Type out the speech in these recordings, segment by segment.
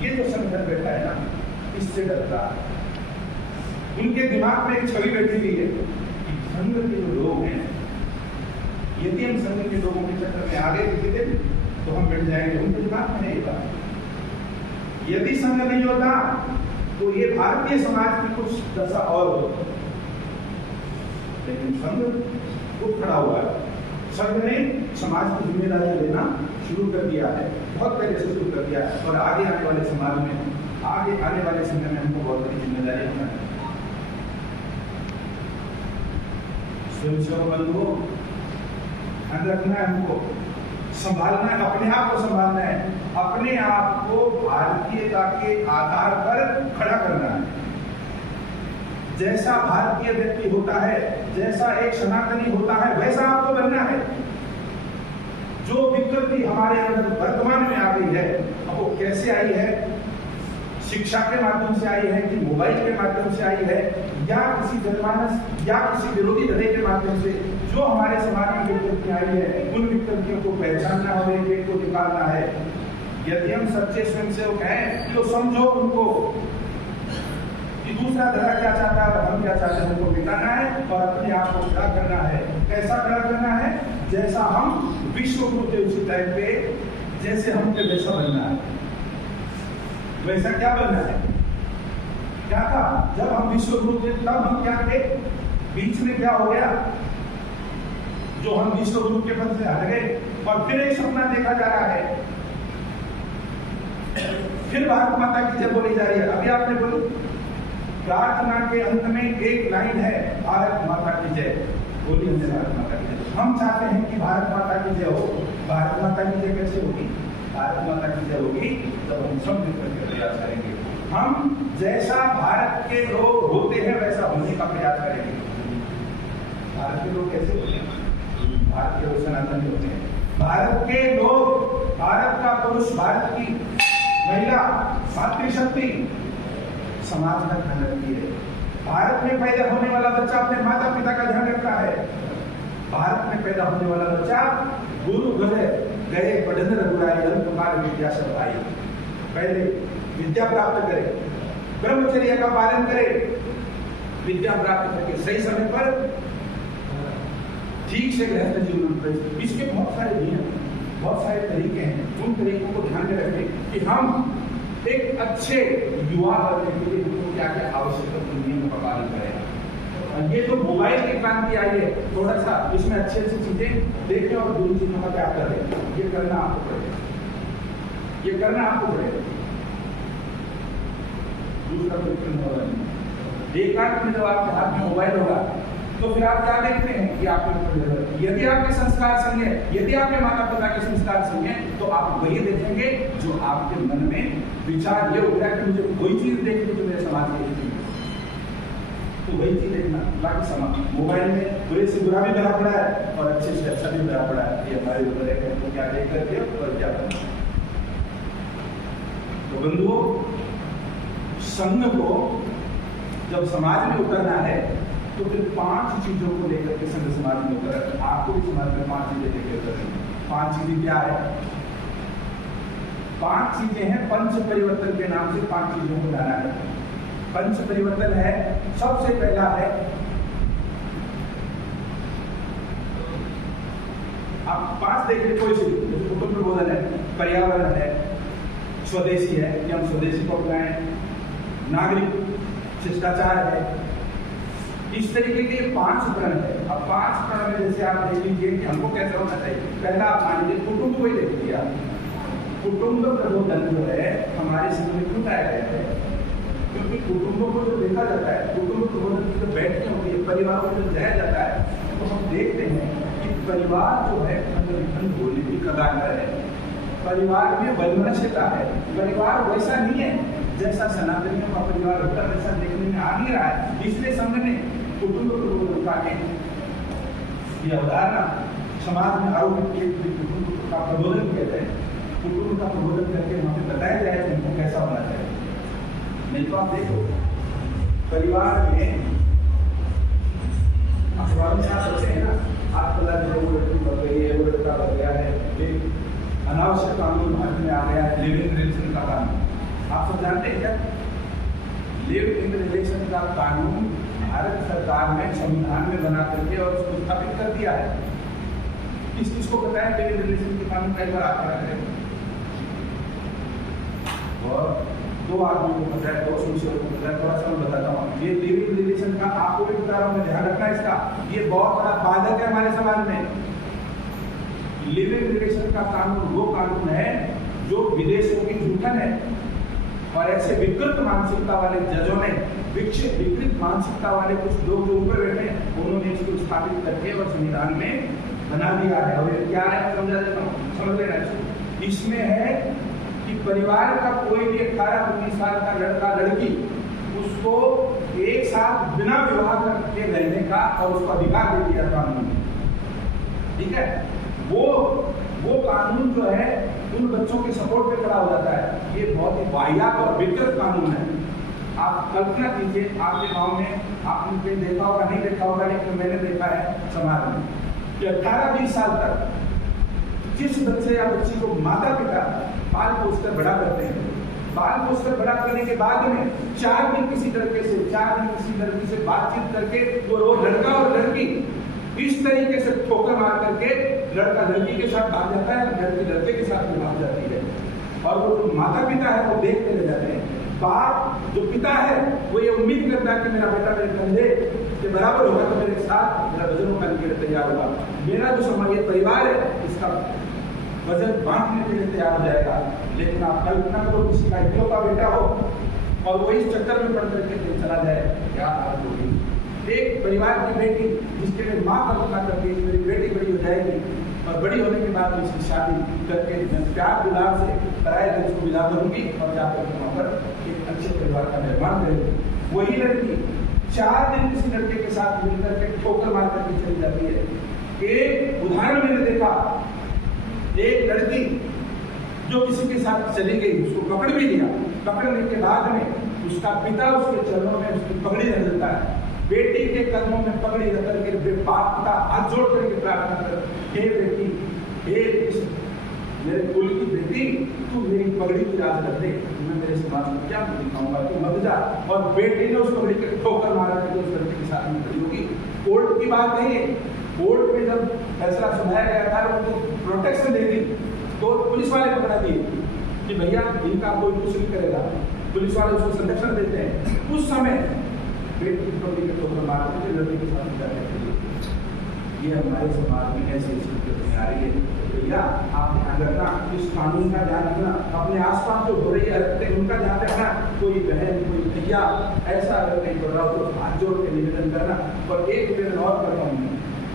ये जो संगठन बैठा है ना, इससे डरता है। उनके दिमाग में एक छवि बैठी हुई है कि संघ के जो लोग हैं, यदि हम संघ के लोगों के चक्कर में आगे दिखे तो हम मिट जाएंगे। उनके दिमाग में है ये बात। यदि संघ नहीं होता तो ये भारतीय समाज की कुछ दशा और होती, लेकिन संघ उठ खड़ा हुआ है। संघ ने समाज की जिम्मेदारी लेना शुरू कर दिया है, बहुत पहले से शुरू कर दिया है, और आगे आने वाले समाज में, आगे आने वाले समय में हमको बहुत बड़ी जिम्मेदारी है। स्वयं बंधुओं, ध्यान रखना है, हमको संभालना है, अपने आप को संभालना है, अपने आप को भारतीयता के आधार पर खड़ा करना है। जैसा भारतीय व्यक्ति होता है, जैसा एक सनातनी होता है, वैसा आपको बनना है। जो विकृति हमारे अंदर वर्तमान में आ गई है, अब वो कैसे आई है? शिक्षा के माध्यम से आई है कि मोबाइल के माध्यम से आई है, या किसी जनमानस या किसी विरोधी धड़े के माध्यम से जो हमारे समाज में विकृति आई है, उन विकृतियों को पहचानना और एक को निकालना है। यदि हम सच्चे स्वयंसेवक हैं तो समझो उनको कि दूसरा धड़ा क्या चाहता है और हम क्या चाहते हैं, उनको मिटाना है और अपने आप को खड़ा करना है। कैसा खड़ा करना है? जैसा हम विश्व गुरु थे उसी टाइम पे, जैसे हम थे वैसा बनना है। वैसा क्या बनना है? क्या था? जब हम विश्व गुरु थे तब हम क्या थे? बीच में क्या हो गया? जो हम विश्व गुरु के पद से हट गए और फिर एक सपना देखा जा रहा है, फिर भारत माता की जय बोली जा रही है। अभी आपने बोली प्रार्थना के अंत में एक लाइन है, भारत माता की जय। बोली हमने भारत माता की जय। हम चाहते हैं कि भारत माता की जय हो। भारत माता की जय कैसे होगी? भारत माता की जय होगी जब हम सब मिलकर के प्रयास करेंगे। हम जैसा भारत के लोग होते हैं वैसा होने का प्रयास करेंगे। भारत के लोग कैसे होते हैं? भारत के लोग सनातनी होते हैं। भारत के लोग, भारत का पुरुष, भारत की महिला, मातृशक्ति समाज का ध्यान रखती है। भारत में पैदा होने वाला बच्चा अपने माता पिता का ध्यान रखता है। भारत में पैदा होने वाला बच्चा गुरु घर गए पढ़ने रघुराई अल्पकाल विद्या सब आई। पहले विद्या प्राप्त करे, ब्रह्मचर्य का पालन करे, विद्या प्राप्त करके सही समय पर ठीक से गृहस्थ जीवन में। इसके बहुत सारे नियम, बहुत सारे तरीके हैं। उन तरीकों को ध्यान में रखें कि हम एक अच्छे युवा बनने के लिए हमको क्या क्या आवश्यक है, नियम का पालन करें। ये जो मोबाइल की क्रांति आई है, थोड़ा सा इसमें अच्छी अच्छी चीजें देखें और दूसरी चीजों का क्या करें, ये करना आपको पड़ेगा, ये करना आपको पड़ेगा। दूसरा क्वेश्चन होगा, एकांत में जब आपके हाथ में मोबाइल होगा तो फिर आप क्या देखते हैं कि आपके, यदि आपके संस्कार संग है, यदि आपके माता पिता के संस्कार संग है, तो आप वही देखेंगे जो आपके मन में विचार ये हो गया कि मुझे कोई चीज देखनी जो मेरे समाज के लिए, तो वही चीज देखना। बाकी समाज मोबाइल में बुरे से बुरा भी भरा पड़ा है और अच्छे से अच्छा भी भरा पड़ा है। ये हमारे ऊपर है कि क्या देख करके और क्या करना। तो बंधुओं, संघ को जब समाज में उतरना है तो फिर 5 चीजों को लेकर के संघ समाज में उतर, आपको भी समाज में 5 चीजें लेकर उतरनी। 5 चीजें क्या है? 5 चीजें हैं, पंच परिवर्तन के नाम से 5 चीजों को लाना है। पंच परिवर्तन है, सबसे पहला है, आप 5 देखिए, कोई सी कुटुंब प्रबोधन है, पर्यावरण है, स्वदेशी है कि हम स्वदेशी को अपनाएं, नागरिक शिष्टाचार है। इस तरीके के 5 प्रण है। अब 5 प्रण में जैसे आप देख लीजिए कि हमको कैसे होना चाहिए। पहला आप मान लीजिए कुटुंब को ही देख लिया। कुटुंब प्रबोधन जो है हमारे संघ में क्यों लाया गया है? क्योंकि कुटुंबों को जो देखा जाता है, कुटुंब प्रबोधन की जो बैठकें होती है, परिवारों को जो जाया जाता है, तो हम देखते हैं कि परिवार जो है खंड होने की कगार है। परिवार में वैमनस्यता है। परिवार वैसा नहीं है जैसा सनातनियों का परिवार होता है, वैसा देखने में आ नहीं रहा है। इसलिए संघ ने कुटुंब प्रबोधन का ये अवधारणा समाज में आरोपित किए, कुटुंब का प्रबोधन किया जाए, कुटुंब का प्रबोधन करके वहां पे बताया जाए कि उनको कैसा होना चाहिए। नहीं तो आप देखो परिवार में अखबार में आप सकते हैं ना, आपको लड़की बढ़ गई है, वो लड़का बढ़ गया है, अनावश्यक कानून भारत में आ गया है, लिविंग रिलेशन का कानून। सब जानते हैं क्या? लिव इन रिलेशन का कानून भारत सरकार ने संविधान में बना करके और उसको स्थापित कर दिया है। किस किसको पता है लिव इन रिलेशन के कानून का? एक बार आकर करें। और दो आदमी को पता है, 2 शिष्यों को पता है। थोड़ा सा मैं बताता हूँ। ये लिव इन रिलेशन का आपको भी बता रहा हूँ, मैं ध्यान रखना इसका। ये बहुत बड़ा बाधक है हमारे समाज में। लिव इन रिलेशन का कानून वो कानून है जो विदेशों की जूठन है, और ऐसे विकृत मानसिकता वाले जजों ने, विकृत मानसिकता वाले कुछ लोग जो ऊपर बैठे हैं, उन्होंने इसको स्थापित करके और संविधान में बना दिया है। और ये क्या है समझा देता हूँ, समझ लेना चाहिए। इसमें है कि परिवार का कोई भी 18-19 साल का लड़का लड़की, उसको एक साथ बिना विवाह करके रहने का और उसको अधिकार दे दिया कानून। ठीक है, वो कानून जो है उन बच्चों के सपोर्ट पे खड़ा हो जाता है। ये बहुत ही वाहियात और विकृत कानून है। आप कल्पना कीजिए, आपके गांव में आपने देखा होगा, नहीं देखा होगा, लेकिन मैंने देखा है समाज में कि 18-20 साल तक जिस बच्चे या बच्ची को माता पिता पाल पोसकर बड़ा करते हैं, पाल पोसकर बड़ा करने के बाद में 4 दिन किसी लड़के से बातचीत करके वो लड़का और लड़की इस तरीके से ठोकर मार करके लड़का लड़की के साथ भाग जाता है, लड़की लड़के के साथ भाग जाती है। और वो जो माता पिता है वो देखते रह जाते हैं। बाप जो पिता है वो ये उम्मीद करता है कि मेरा बेटा मेरे कंधे के बराबर होगा तो मेरे साथ मेरा वजन उठाने के लिए तैयार होगा, मेरा जो समाज परिवार है इसका वजन बांटने के लिए तैयार हो जाएगा। लेकिन आप कल्पना करो किसी का इकलौता बेटा हो और वो इस चक्कर में पड़ करके चला जाए, क्या हालत होगी। एक परिवार की बेटी जिसके लिए माँ कल्पना करती है मेरी बेटी बड़ी हो जाएगी और बड़ी होने के बाद इसकी शादी करके मैं प्यार दुलार से पराए घर को विदा करूंगी और जाकर वहाँ पर एक अच्छे परिवार का निर्माण करेंगे। वही लड़की 4 दिन किसी लड़के के साथ मिलकर के ठोकर मार करके चली जाती है। एक उदाहरण मैंने देखा, एक लड़की जो किसी के साथ चली गई, उसको पकड़ भी लिया, पकड़ने के बाद में उसका पिता उसके चरणों में उसकी पगड़ी रख देता है, बेटी के कदमों में पगड़ी रख करके बाप का हाथ जोड़ करके प्रार्थना कर, हे बेटी, हे मेरे कुल की बेटी, तू मेरी पगड़ी की राज कर दे, मैं मेरे समाज में क्या दिखाऊंगा, तू मत जा। और बेटी ने उस पगड़ी के ठोकर मारा कि उस लड़के के साथ में खड़ी होगी। कोर्ट की बात नहीं है, कोर्ट में जब फैसला सुनाया गया था उनको प्रोटेक्शन दे दी तो पुलिस वाले पकड़ा दिए कि भैया इनका कोई कुछ नहीं करेगा, पुलिस वाले उसको संरक्षण देते हैं। उस समय बेटी की पगड़ी के ठोकर मारते थे, लड़के के साथ जाने के लिए। ये हमारे समाज में ऐसी स्थिति आ रही है। भैया आप ध्यान रखना, इस कानून का ध्यान रखना, अपने आसपास जो हो रही है उनका ध्यान रखना। कोई बहन कोई भैया ऐसा अगर नहीं कर रहा हो तो हाथ जोड़ के निवेदन करना। और एक निवेदन और करता हूँ,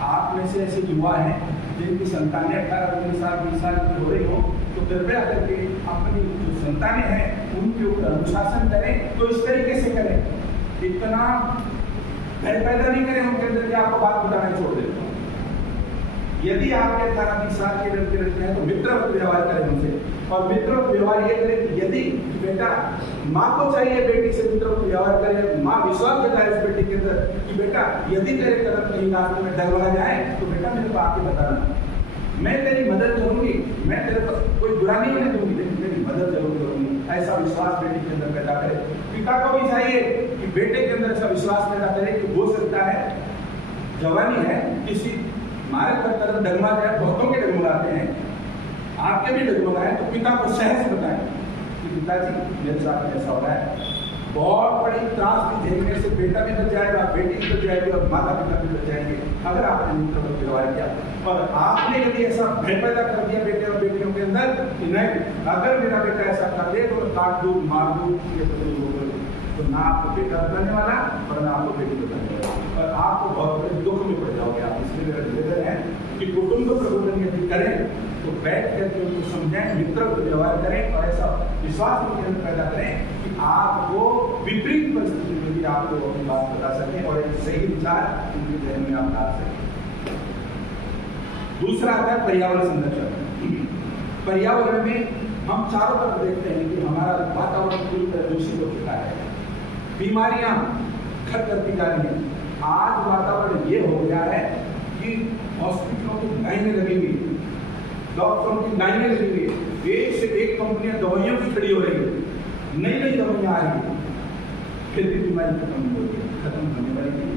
आप में से ऐसे युवा हैं जिनकी संतानें 18-19 साल 20 साल की हो रही हो, तो कृपया करके अपनी जो संतानें हैं उनके ऊपर अनुशासन करें। तो इस तरीके से करें, इतना भय पैदा नहीं करें उनके अंदर कि आपको बात बताना छोड़ देता हूँ। यदि आपके 18-20 साल के लड़के लड़के हैं तो मित्रवत व्यवहार करें उनसे। और मित्रवत व्यवहार ये करें कि यदि बेटा माँ को चाहिए बेटी से मित्रवत व्यवहार करे, माँ विश्वास जताए उस बेटी के अंदर कि बेटा यदि तेरे कदम कहीं रास्ते में डगमगा जाए तो बेटा मेरे को आके बताना, मैं तेरी मदद करूंगी, मैं तेरे को कोई बुरा नहीं होने दूंगी, लेकिन तेरी मदद जरूर करूंगी। ऐसा विश्वास बेटी के अंदर पैदा करे। पिता को भी चाहिए कि बेटे के अंदर ऐसा विश्वास पैदा करे कि हो सकता है जवानी है, किसी मार्ग पर कदम डगमगा जाए, बहुतों के डगमगाते हैं, आपके भी डगमगाए, तो पिता को सहज बताएं कि पिताजी मेरे साथ ऐसा हो रहा है। बहुत बड़ी त्रास भी झेलने से बेटा भी बच जाएगा, बेटी भी बच जाएगी और माता पिता भी बच जाएंगे अगर आपने मित्रवत व्यवहार किया। और आपने यदि ऐसा भय पैदा कर दिया बेटे और बेटियों के अंदर कि नहीं अगर मेरा बेटा ऐसा कर दे तो मैं काट दूँ मार दूँ, तो ना आपको बेटा बताने वाला और ना आपको बेटी बताने वाला, और आपको बहुत बड़े दुख में पड़ जाओगे आप। इसलिए मेरा निवेदन है कि कुटुंब प्रबंधन यदि करें तो बैठ करके उनको समझें, मित्रवत व्यवहार करें और ऐसा विश्वास उनके अंदर पैदा करें कि आपको विपरीत परिस्थिति में भी आपको अपनी बात बता सकें और एक सही विचार उनके जहन में आप डाल सकें। दूसरा आता है पर्यावरण संरक्षण। पर्यावरण में हम चारों तरफ देखते हैं कि हमारा वातावरण पूरी तरह दूषित हो चुका है, बीमारियां घर करती जा रही हैं। आज वातावरण ये हो गया है कि हॉस्पिटलों की लाइनें लगी हुई, डॉक्टरों की लाइनें लगी हुई, एक से एक कंपनियां दवाइयों की खड़ी हो रही है, नई नई दवाइयाँ आ रही है, फिर भी बीमारी खत्म नहीं होगी, खत्म होने वाली नहीं,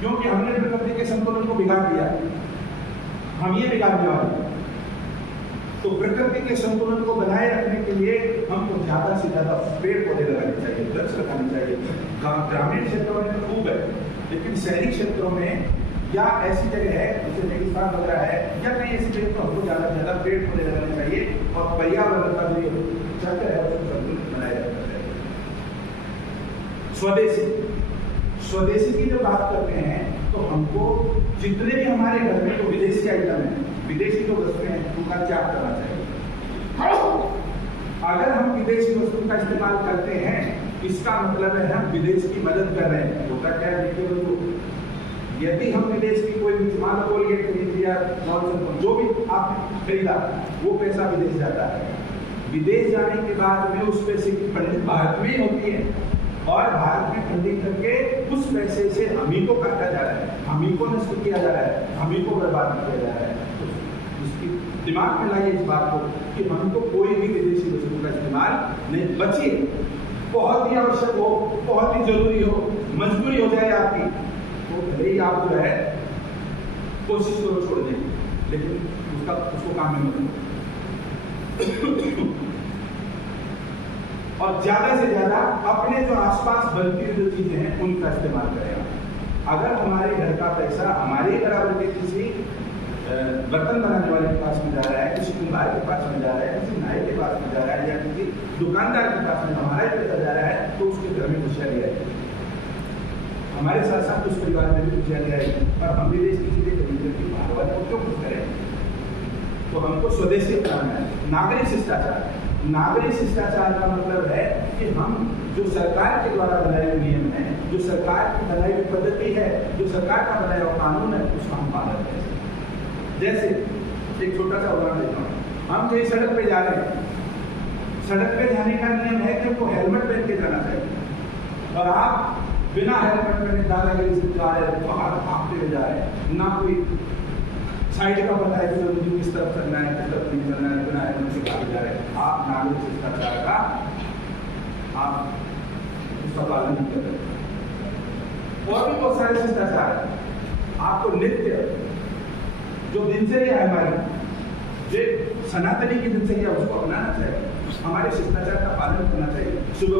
क्योंकि हमने प्रकृति के संतुलन को बिगाड़ दिया, हम ये बिगाड़ने वाले हैं। तो प्रकृति के संतुलन को बनाए रखने के लिए हमको ज्यादा से ज्यादा पेड़ पौधे लगाने चाहिए, वृक्ष लगाने चाहिए। ग्रामीण क्षेत्रों में खूब है, लेकिन शहरी क्षेत्रों में या ऐसी जगह है जैसे रेगिस्तान वगैरह है या कहीं ऐसी जगह तो हमको ज्यादा से ज्यादा पेड़ पौधे लगाने चाहिए और पर्यावरण का जो चक्र है उसको संतुलित बनाए रखना चाहिए। स्वदेशी की जब बात करते हैं तो हमको जितने भी हमारे घर में जो विदेशी आइटम है, विदेशी जो वस्तुएं हैं, उनका त्याग करना चाहिए। अगर हम विदेशी वस्तु का इस्तेमाल करते हैं, इसका मतलब है हम विदेश की मदद कर रहे हैं। होता क्या है, देखिए, यदि हम विदेश की कोई भी मान कोलगेट खरीद लिया, जो भी आपने खरीदा, वो पैसा विदेश जाता है। विदेश जाने के बाद में उस पैसे की फंडिंग भारत में ही होती है और भारत में फंडिंग करके उस पैसे से हम ही को काटा जा रहा है, हम ही को नष्ट किया जा रहा है, हम ही को बर्बाद किया जा रहा है। तो इसकी दिमाग में लाइए इस बात को कि हमको कोई भी विदेशी वस्तु का इस्तेमाल नहीं, बचिए। बहुत ही आवश्यक हो, बहुत ही जरूरी हो, मजबूरी हो जाए आपकी, तो भले ही आप जो है कोशिश करो छोड़ दें, लेकिन उसको काम में मत। और ज्यादा से ज्यादा अपने जो आसपास बनती हुई जो चीजें हैं उनका इस्तेमाल करें। अगर हमारे घर का पैसा हमारे बराबर के किसी बर्तन बनाने वाले के पास में जा रहा है, किसी कुम्हार के पास में जा रहा है, किसी नाई के पास में जा रहा है या किसी दुकानदार के पास में हमारा ही पैसा जा रहा है, तो उसके घर में खुशहाली आएगी, हमारे साथ साथ उस परिवार में भी खुशहाली आएगी। और हम विदेश की चीजें खरीद करके बाहर वाले को क्यों खुश करें? तो हमको स्वदेशी अपनाना है। नागरिक शिष्टाचार, नागरिक शिष्टाचार का मतलब है कि हम जो सरकार के द्वारा बनाए हुए नियम है, जो सरकार की बनाई हुई पद्धति है, जो सरकार का बनाया हुआ कानून है, उसका हम पालन करें। जैसे एक छोटा सा उदाहरण देता हूँ, हम कहीं सड़क पे जा रहे हैं, सड़क पे जाने का नियम है कि हमको हेलमेट पहन के जाना चाहिए, और आप बिना हेलमेट पहने दादागिरी से जा रहे हैं, बाहर भागते हुए जा रहे हैं, ना कोई साइड का पता है कि मुझे किस तरफ चलना है, किस तरफ नहीं चलना है, बिना हेलमेट से भागे जा रहे हैं, आप नागरिक शिष्टाचार का आप उसका पालन नहीं कर रहे। और भी बहुत सारे शिष्टाचार है। आपको नित्य जो दिनचर्या है हमारी, जो सनातनी की दिनचर्या, उसको अपनाना चाहिए, हमारे शिष्टाचार का पालन करना चाहिए। सुबह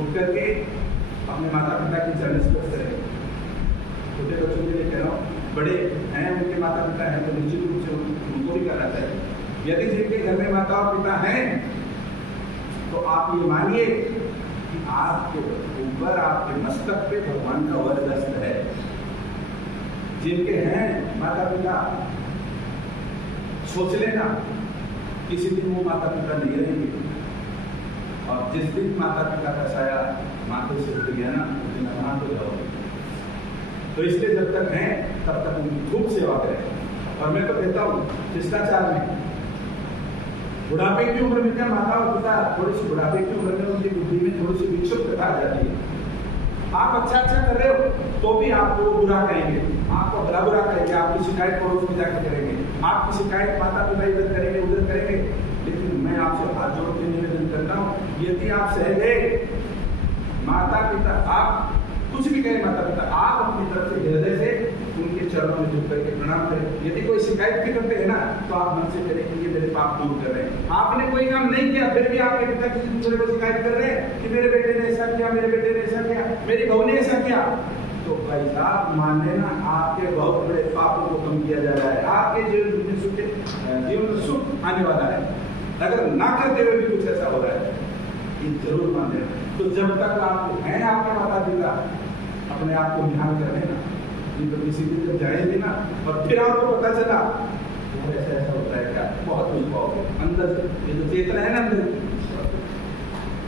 उठ करके अपने माता पिता की चरण स्पर्श करें। छोटे बच्चों के लिए कह रहा हूँ, बड़े हैं उनके माता पिता हैं तो निश्चित रूप से उनको भी करना चाहिए। यदि जिनके घर में माता और पिता हैं तो आप ये मानिए कि आपके ऊपर, आपके मस्तक पे भगवान का वरदस्त है। जिनके हैं माता पिता, सोच लेना किसी दिन वो माता पिता नहीं रहेंगे, और जिस दिन माता पिता का साया माथे से उठ गया ना, उस दिन अनाथ हो जाओगे। तो इसलिए जब तक हैं तब तक उनकी खूब सेवा करें। और मैं तो कहता हूँ शिष्टाचार में बुढ़ापे की उम्र में क्या माता और पिता थोड़ी सी बुढ़ापे की उम्र में उनकी बुद्धि में थोड़ी सी विक्षिप्तता आ जाती है। आप अच्छा कर रहे हो तो भी आपको बुरा कहेंगे, आपको बुरा कहेंगे, आपकी शिकायत पड़ोस में जाकर करेंगे, आपकी शिकायत माता पिता इधर करेंगे उधर करेंगे। लेकिन मैं आपसे हाथ जोड़ के निवेदन करता हूँ, यदि आप सह गए, माता पिता आप कुछ भी कहें, माता पिता आप अपनी तरफ से हृदय से उनके चरणों में झुक करके प्रणाम करें। यदि कोई शिकायत भी करते हैं ना, तो आप मन से करें कि ये मेरे पाप दूर कर रहे हैं। आपने कोई काम नहीं किया, फिर भी आपके पिता किसी दूसरे को शिकायत कर रहे हैं कि मेरे बेटे ने ऐसा किया, मेरे बेटे ने ऐसा किया, मेरी बहू ने ऐसा किया, तो भाई साहब मान लेना आपके बहुत बड़े पापों को कम किया जा रहा है। आपके जीवन में सुख आने वाला है। अगर ना करते हुए भी कुछ ऐसा हो रहा है, ये जरूर मान लेना। तो जब तक आप हैं आपके माता पिता, अपने आप को ध्यान कर लेना, नहीं तो किसी दिन जब जाएंगे ना और फिर आपको पता चला तो ऐसा ऐसा होता है क्या, बहुत कुछ पाओगे अंदर से। ये जो चेतना है ना अंदर,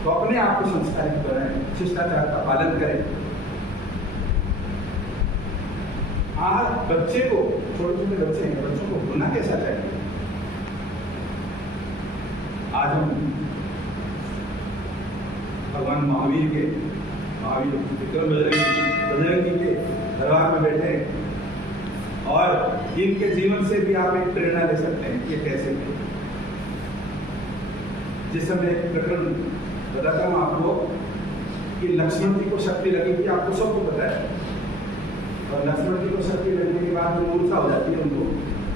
तो अपने आप को संस्कारित बनाएं, शिष्टाचार का पालन करें। आज बच्चे को, छोटे छोटे बच्चे हैं, बच्चों को होना कैसा चाहिए? आज हम भगवान महावीर विक्रम बजरंग जी के दरबार में बैठे हैं और इनके जीवन से भी आप एक प्रेरणा ले सकते हैं कि कैसे थे। जिस समय प्रकरण बताता हूँ कि लक्ष्मण जी को शक्ति लगी थी, आपको सबको पता है। और लक्ष्मण जी को शक्ति लगने के बाद में मूर्छा हो जाती है उनको,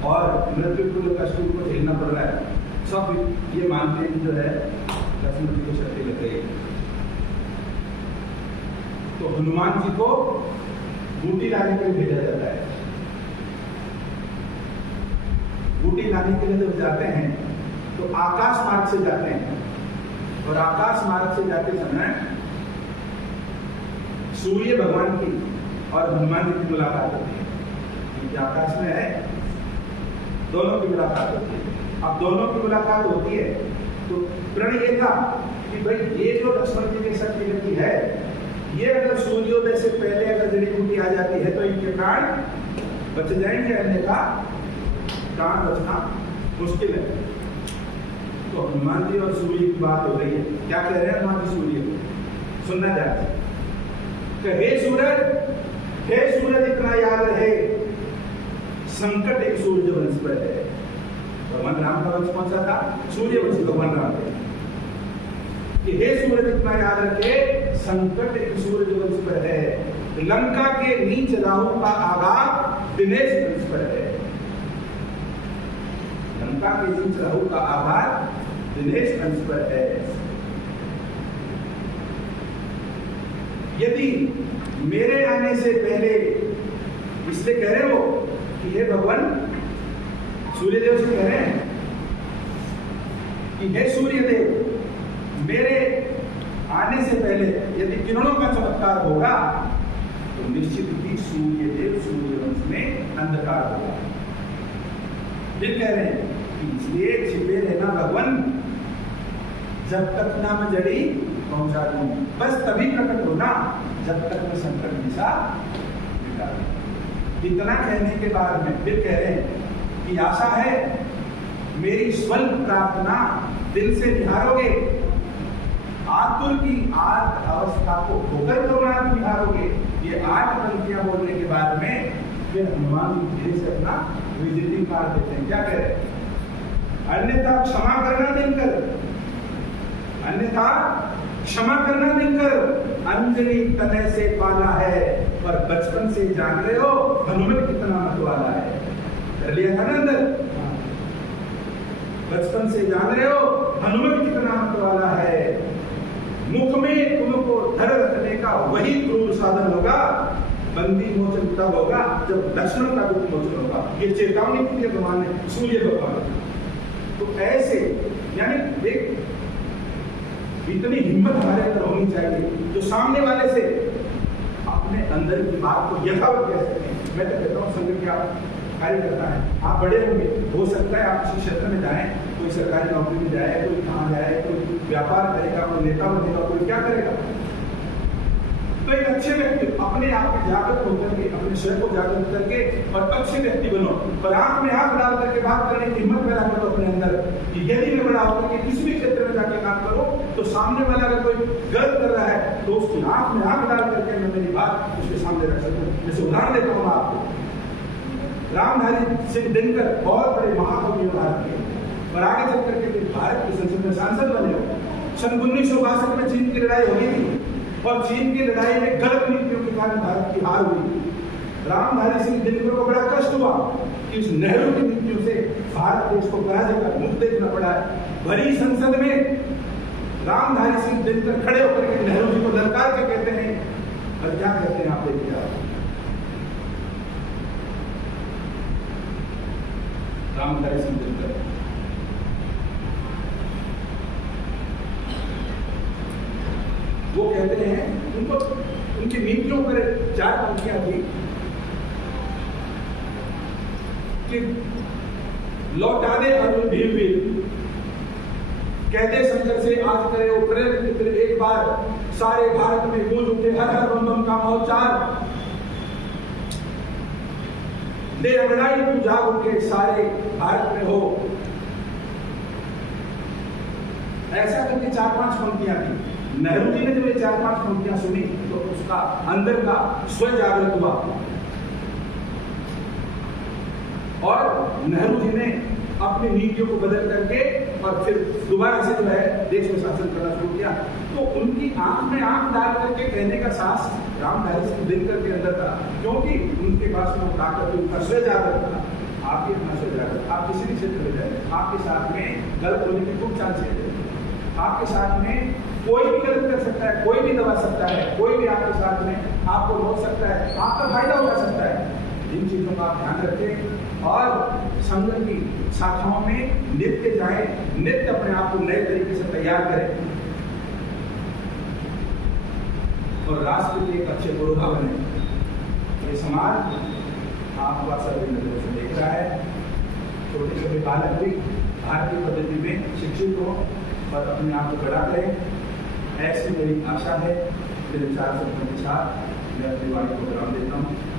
और मृत्यु को कष्ट उनको झेलना पड़ रहा है। सब ये मानते हैं जो है लक्ष्मण जी को शक्ति लग गई। तो हनुमान जी को बूटी लाने के लिए भेजा जाता है। बूटी लाने के लिए जब जाते हैं तो आकाश मार्ग से जाते हैं, और आकाश मार्ग से जाते समय सूर्य भगवान की और हनुमान जी की मुलाकात होती है, क्योंकि आकाश में है, दोनों की मुलाकात होती है। अब दोनों की मुलाकात होती है तो प्रण ये था कि भाई ये जो लक्ष्मण जी की शक्ति लगती है, ये अगर सूर्योदय से पहले अगर जड़ी बूटी आ जाती है तो इनके प्राण बच जाएंगे, अन्यथा प्राण बचना मुश्किल है। तो हनुमान जी और सूर्य की बात हो रही है। क्या कह रहे हैं हनुमान जी सूर्य को? सुनना चाहते हैं। हे सूरज इतना याद रहे, संकट एक सूर्य वंश पर है। भगवान राम का वंश कौन सा था? सूर्य वंश, भगवान राम का। कि हे सूरज इतना याद रखे, संकट एक सूर्य वंश पर है। लंका के नीच राहु का आघात दिनेश वंश पर है। लंका के नीच राहु का आघात दिनेश वंश पर है। यदि मेरे आने से पहले, इसलिए कह रहे हो कि हे भगवान, सूर्यदेव से कह रहे हैं कि हे सूर्यदेव, मेरे आने से पहले यदि किरणों का चमत्कार होगा तो निश्चित ही सूर्यदेव सूर्यवंश में अंधकार होगा। फिर कह रहे हैं कि इसलिए छिपे रहना भगवान, जब तक ना मैं जड़ी पहुंचा दूं, बस तभी प्रकट होना जब तक मैं संकट दिशा मिटा दूं। इतना कहने के बाद में फिर कह रहे हैं कि आशा है मेरी स्वल्प प्रार्थना दिल से निहारोगे, आतुर की आर्त अवस्था को होकर करुणा निहारोगे। ये 8 पंक्तियां बोलने के बाद में फिर हनुमान जी धीरे से अपना विजिटिंग कार्ड देते हैं। क्या कह रहे हैं? अन्यथा क्षमा करना दिनकर, अन्यथा क्षमा करना दिनकर, अंजलि तनय से पाला है, पर बचपन से जान रहे हो हनुमत कितना मत वाला है। कर लिया था ना अंदर, बचपन से जान रहे हो हनुमत कितना मत वाला है। मुख में तुमको धर रखने का वही क्रूर साधन होगा, बंदी मोचन तब होगा जब लक्ष्मण का दुख मोचन होगा। ये चेतावनी की भगवान है, सूर्य भगवान। तो ऐसे यानी एक इतनी हिम्मत हमारे अंदर होनी चाहिए जो सामने वाले से अपने अंदर की बात को यथावत कह सकते हैं। मैं तो कहता हूँ संघ के आप कार्य करता है, आप बड़े होंगे, हो सकता है आप किसी क्षेत्र में जाएं, कोई सरकारी नौकरी में जाए, कोई कहाँ जाए, कोई व्यापार करेगा, कोई नेता बनेगा, कोई क्या करेगा। तो एक अच्छे व्यक्ति अपने आप में जागृत होकर के, अपने स्वयं को जागृत करके और अच्छे व्यक्ति बनो, पर आंख में आंख डाल करके बात करने की हिम्मत पैदा करो अपने अंदर कि यदि मैं बड़ा होकर के किसी भी क्षेत्र में जाके काम करो तो सामने वाला अगर कोई गलत कर रहा है तो उसकी आंख में आंख डाल करके मैं मेरी बात उसके सामने रख सकूं। जैसे उदाहरण देता हूँ आपको, रामधारी सिंह दिनकर बहुत बड़े महाकवि भारत के, और आगे चल करके भारत की संसद में सांसद बने हो। सन 1962 में चीन की लड़ाई हो गई थी और चीन की लड़ाई में गलत नीतियों के कारण भारत की हार हुई। रामधारी सिंह दिनकर को बड़ा कष्ट हुआ कि इस नेहरू की नीतियों से भारत देश को पराजय का मुख देखना पड़ा है। भरी संसद में रामधारी सिंह दिनकर खड़े होकर के नेहरू जी को ललकार के कहते हैं, और क्या कहते हैं आप देखिए। रामधारी सिंह दिनकर वो कहते हैं, उनको उनकी नीतियों पर 4 पंक्तियां थी कि लौटा दे अरुण भील, कहते शंकर से आज करे वो प्रेम मित्र एक बार, सारे भारत में गूंज उठे हर हर बम बम का मौचार, दे लड़ाई तू जाग उठे सारे भारत में हो। ऐसा करके 4-5 पंक्तियां थी। नेहरू जी ने जब ये 4-5 पंक्तियां सुनी तो उसका अंदर का स्व जागृत हुआ और नेहरू जी ने अपनी नीतियों को बदल करके और फिर दोबारा से जो है देश में शासन करना शुरू किया। तो उनकी आंख में आंख डाल करके कहने का साहस रामधारी सिंह दिनकर के अंदर था, क्योंकि उनके पास में वो ताकत उनका स्वजागर था। आपके अपना स्वजागर, आप किसी भी क्षेत्र में जाए, आपके साथ में गलत होने की खूब चांसेस है। आपके साथ में कोई भी गलत कर सकता है, कोई भी दबा सकता है, कोई भी आपके साथ में आपको रोक सकता है, आपका फायदा उठा सकता है। इन चीजों का आप ध्यान रखें और संघ की शाखाओं में नित्य जाए, नित्य अपने आप को नए तरीके से तैयार करें और राष्ट्र के लिए एक अच्छे पुरोधा बने। ये समाज आपको अक्सर नजरों से देख रहा है। छोटे छोटे बालक भी भारतीय पद्धति में शिक्षित हो और अपने आप को खड़ा करें, ऐसी मेरी आशा है। मेरे 4 शब्दों के साथ मैं अपनी वाणी को विराम देता हूँ।